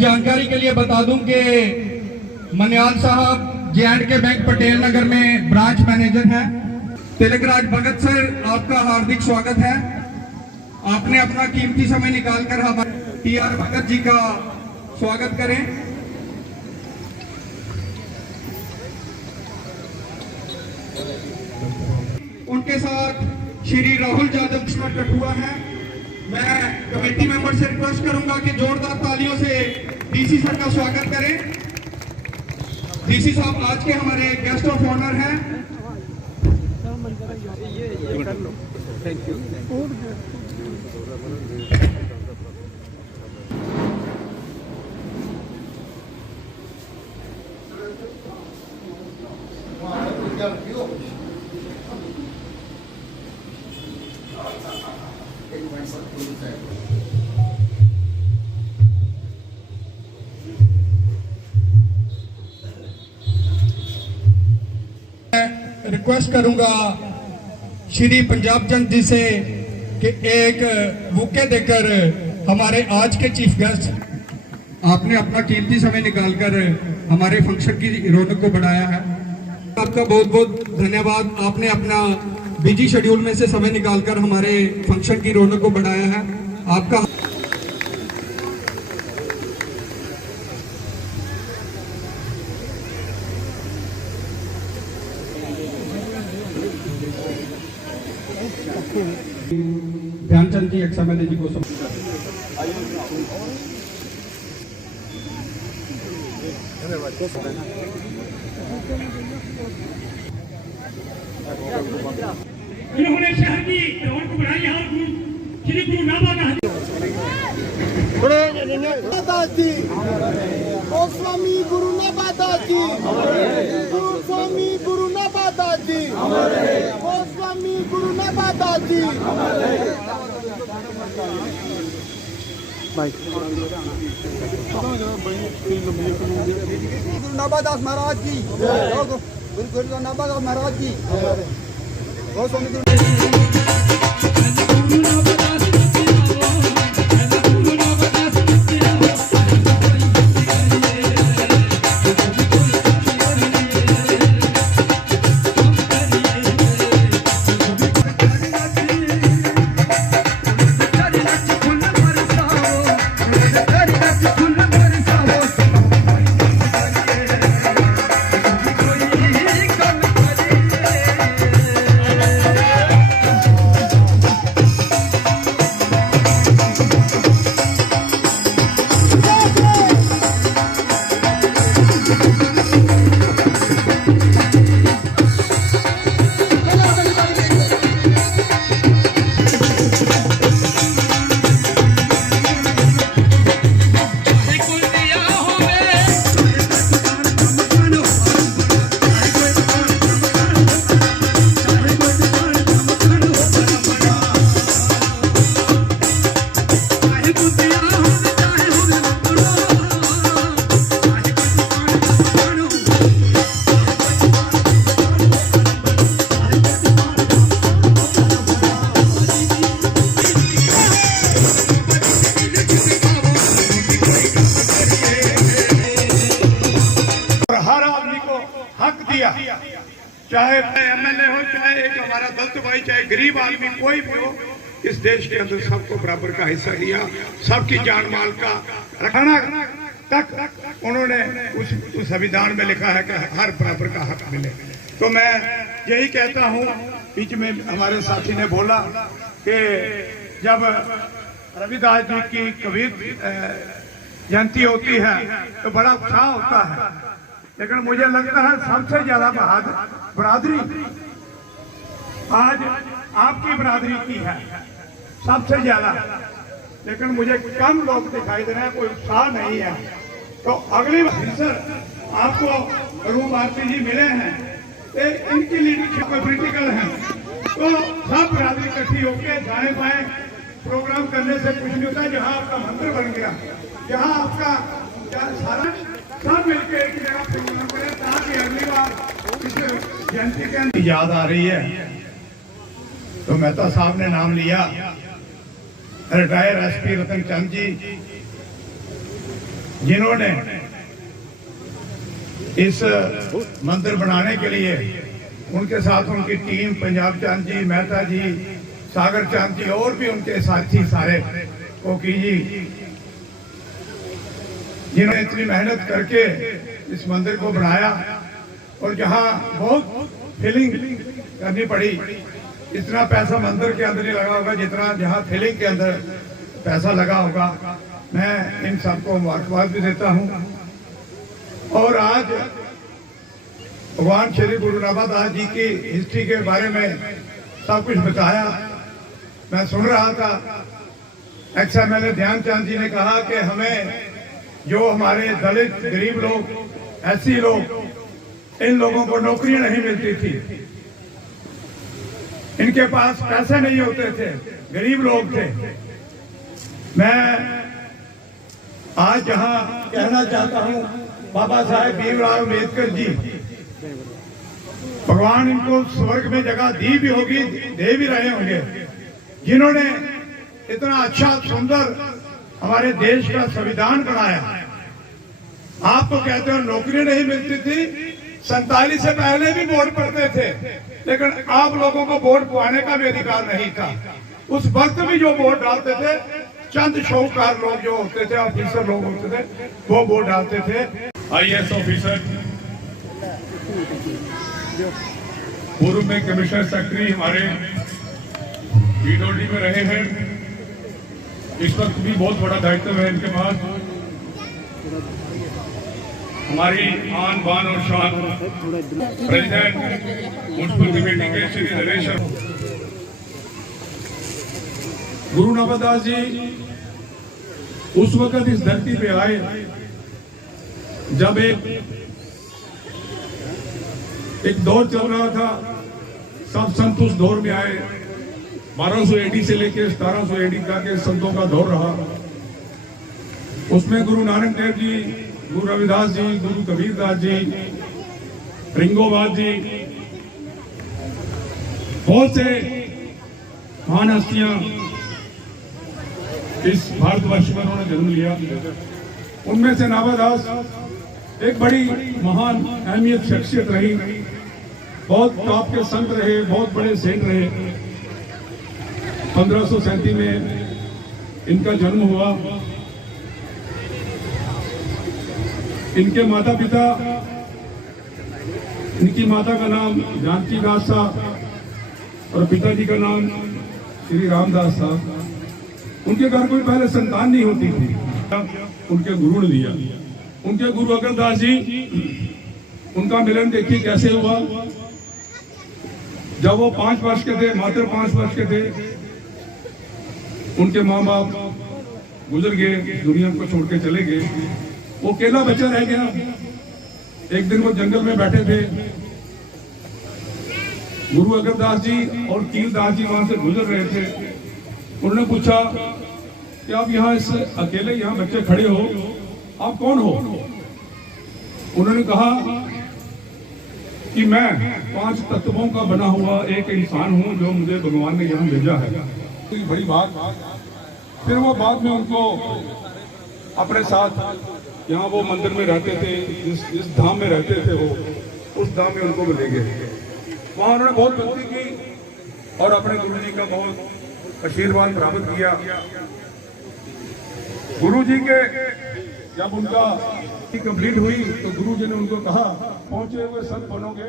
जानकारी के लिए बता दूं कि मनियाल साहब J&K बैंक पटेल नगर में ब्रांच मैनेजर हैं। तिलकराज भगत सर, आपका हार्दिक स्वागत है। आपने अपना कीमती समय निकालकर हमारे TR भगत जी का स्वागत करें। उनके साथ श्री राहुल यादव कठुआ है। मैं कमेटी मेंबर से रिक्वेस्ट करूंगा कि जोरदार तालियों से डीसी सर का स्वागत करें। डीसी साहब आज के हमारे गेस्ट ऑफ ऑनर हैं। Thank you. रिक्वेस्ट करूंगा श्री पंजाब चंद जी से कि एक बुके देकर हमारे आज के चीफ गेस्ट, आपने अपना कीमती समय निकालकर हमारे फंक्शन की रौनक को बढ़ाया है। आपका बहुत बहुत धन्यवाद। आपने अपना बिजी शेड्यूल में से समय निकालकर हमारे फंक्शन की रौनक को बढ़ाया है। आपका ध्यानचंद जी XMLA जी को इन्होंने शहर की रौनक बढ़ाई है। श्री गुरु नानक स्वामी गुरु नानक जी, स्वामी गुरु नानक जी, स्वामी गुरु नानक जी। गुरु नानक महाराज जी, गुरु नानक महाराज जी, चाहे MLA हो, चाहे एक हमारा दलित भाई, चाहे गरीब आदमी, कोई भी हो, इस देश के अंदर सबको बराबर का हिस्सा दिया। सबकी जान माल का रखना तक उन्होंने उस संविधान में लिखा है कि हर बराबर का हक मिले। तो मैं यही कहता हूँ। बीच में हमारे साथी ने बोला कि जब रविदास जी की कबीर जयंती होती है तो बड़ा उत्साह होता है, लेकिन मुझे लगता है सबसे ज्यादा बहादुरी आज आपकी बरादरी की है, सबसे ज्यादा। लेकिन मुझे कम लोग दिखाई दे रहे हैं, कोई उत्साह नहीं है। तो अगली बार सर आपको रूम आरती जी मिले हैं, इनकी लीडरशिप क्रिटिकल है, तो सब बरादरी इकट्ठी होकर दाएं बाएं प्रोग्राम करने से कुछ नहीं होता। जहाँ आपका मंत्र बन गया, जहाँ आपका सारा सब मिलकर एक जगह प्रोग्राम करें ताकि अगली बार इस जयंती के अंदर याद आ रही है। तो मेहता साहब ने नाम लिया, रिटायर SP रतन चंद जी, जिन्होंने इस मंदिर बनाने के लिए उनके साथ उनकी टीम पंजाब चंद जी, मेहता जी, सागर चंद जी और भी उनके साथी सारे कोकी जी, जिन्होंने इतनी मेहनत करके इस मंदिर को बनाया और जहां बहुत फिलिंग करनी पड़ी, इतना पैसा मंदिर के अंदर नहीं लगा होगा जितना जहां फिलिंग के अंदर पैसा लगा होगा। मैं इन सबको मुबारकबाद भी देता हूं। और आज भगवान श्री गुरु रविदास दास जी की हिस्ट्री के बारे में सब कुछ बताया। मैं सुन रहा था, एक्स-एमएलए ध्यानचंद जी ने कहा कि हमें जो हमारे दलित गरीब लोग, ऐसी लोग, इन लोगों को नौकरियां नहीं मिलती थी, इनके पास पैसे नहीं होते थे, गरीब लोग थे। मैं आज जहां कहना चाहता हूं, बाबा साहेब भीमराव अम्बेडकर जी, भगवान इनको स्वर्ग में जगह दी भी होगी, दे भी रहे होंगे, जिन्होंने इतना अच्छा सुंदर हमारे देश का संविधान बनाया। आप तो कहते हो नौकरी नहीं मिलती थी, 47 से पहले भी वोट पड़ते थे, लेकिन आप लोगों को वोट पाने का भी अधिकार नहीं था। उस वक्त भी जो वोट डालते थे, चंद शौकार लोग जो होते थे, ऑफिसर लोग होते थे, वो वोट डालते थे। IAS ऑफिसर, पूर्व में कमिश्नर सेक्रेटरी हमारे BDOD में रहे हैं, इस वक्त भी बहुत बड़ा दायित्व है इनके पास। हमारी आन बान और शान प्रेसिडेंट म्युनिसिपल कमेटी के श्री नरेश गुरु नानक दास जी उस वक्त इस धरती पे आए जब एक दौर चल रहा था, सब संत उस दौर में आए। 1200 AD से लेकर 1700 AD तक के संतों का दौर रहा। उसमें गुरु नानक देव जी, गुरु रविदास जी, गुरु कबीरदास जी, रिंगोबाद जी, बहुत से महान हस्तियां इस भारतवर्ष में उन्होंने जन्म लिया। उनमें से नाभादास एक बड़ी महान अहमियत शख्सियत रही, बहुत टॉप के संत रहे, बहुत बड़े सेठ रहे। 1537 में इनका जन्म हुआ। इनके माता पिता, इनकी माता का नाम जानकी दास था और पिताजी का नाम श्री रामदास था। उनके घर कोई पहले संतान नहीं होती थी, उनके गुरु ने दिया। उनके गुरु अगरदास जी, उनका मिलन देखिए कैसे हुआ। जब वो 5 वर्ष के थे, मात्र 5 वर्ष के थे, उनके माँ बाप गुजर गए, दुनिया को छोड़ के चले गए। वो अकेला बच्चा रह गया। एक दिन वो जंगल में बैठे थे, गुरु अगरदास जी और कीलदास जी वहां से गुजर रहे थे। उन्होंने पूछा कि आप यहाँ इस अकेले यहाँ बच्चे खड़े हो, आप कौन हो? उन्होंने कहा कि मैं 5 तत्वों का बना हुआ एक इंसान हूँ जो मुझे भगवान ने यहाँ भेजा है। कोई बड़ी बात। फिर वो बाद में उनको अपने साथ यहाँ वो मंदिर में रहते थे, जिस धाम में रहते थे वो, उस धाम में उनको ले गए। वहाँ उन्होंने बहुत भक्ति की और अपने गुरु जी का बहुत आशीर्वाद प्राप्त किया। गुरु जी के जब उनका कंप्लीट हुई तो गुरु जी ने उनको कहा, पहुंचे हुए संत बनोगे